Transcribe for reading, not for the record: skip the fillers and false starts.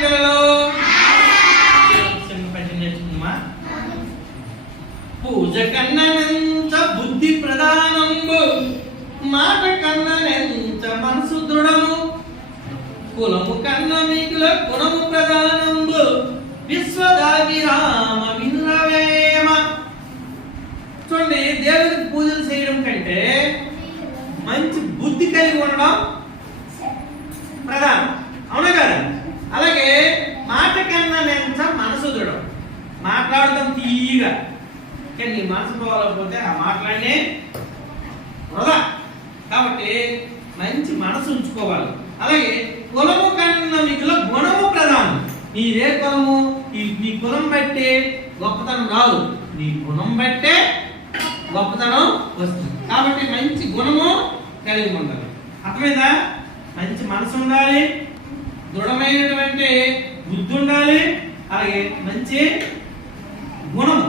పిల్లలు చిన్న పద్యం నేర్చుకున్నామా? పూజ కన్నెంత బుద్ధి ప్రధానంబు, మాట కన్నెంత మనసు దృఢము, కులము కన్న మిగుల గుణము ప్రధానంబు, విశ్వదాభిరామ వినురవేమ. చూడండి, దేవుడికి పూజలు చేయడం కంటే మంచి బుద్ధి కలిగి ఉండడం ప్రధానం, అవునా కదా? అలాగే మాట కన్నా నెంత మనసు దృఢం, మాట్లాడటం తీయగా, కానీ నీ మనసు పోవాలకపోతే ఆ మాట్లాడే వృధా. కాబట్టి మంచి మనసు ఉంచుకోవాలి. అలాగే కులము కన్నా మిగుల గుణము ప్రధానం. నీదే కులము, నీ కులం బట్టే గొప్పతనం రాదు, నీ గుణం బట్టే గొప్పతనం వస్తుంది. కాబట్టి మంచి గుణము కలిగి ఉండాలి. అర్థమైందా? మంచి మనసు ఉండాలి, దృఢమైనటువంటి బుద్ధి ఉండాలి, అలాగే మంచి గుణము